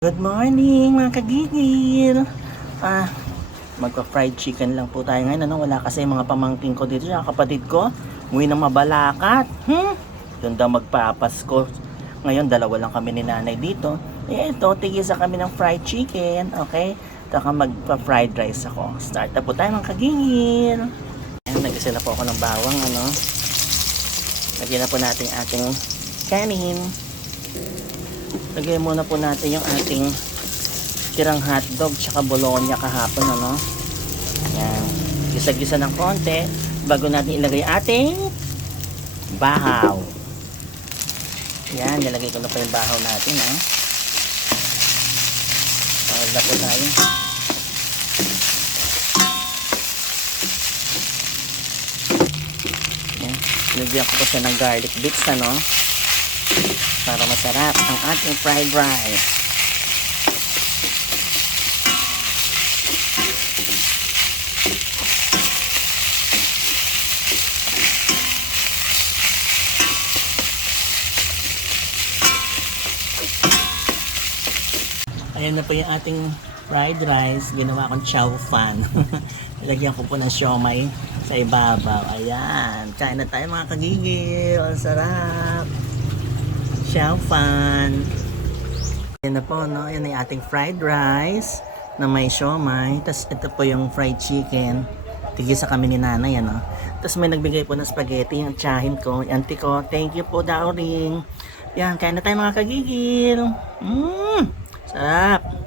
Good morning mga kagigil! Ah, magpa-fried chicken lang po tayo ngayon. Ano? Wala kasi mga pamangking ko dito. Yung kapatid ko, umuwi ng mabalakat. Hmm? Doon daw magpapasko. Ngayon, dalawa lang kami ni nanay dito. Eh, ito, tigisa kami ng fried chicken. Okay? Taka magpa-fried rice ako. Start na po tayo mga kagigil. Ayan, nagisa na po ako ng bawang. Ano? Lagyan na po natin ating kanin. Lagay muna po natin yung ating tirang hotdog tsaka bologna kahapon ano. Ayan. Gisa-gisa ng konti bago natin ilagay ating bahaw. Ayan, nilagay ko na pa yung bahaw natin ha. Tawag na po tayo. Ayan. Nilagyan ko po siya ng garlic bits ano para masarap ang ating fried rice. Ayan na po yung ating fried rice. Ginawa kong chow fan. Lagyan ko po ng siomay sa ibabaw. Ayan. Kain na tayo mga kagigil. Ang sarap. Chow fan. Ayan na po, no? Ayan yung ating fried rice na may siomay. Tapos ito po yung fried chicken. Tigisa kami ni nanay, ano? Tapos may nagbigay po ng spaghetti, yung tsahin ko, yung auntie ko. Thank you po, darling. Yan, kain na tayo mga kagigil. Mmm! Sarap.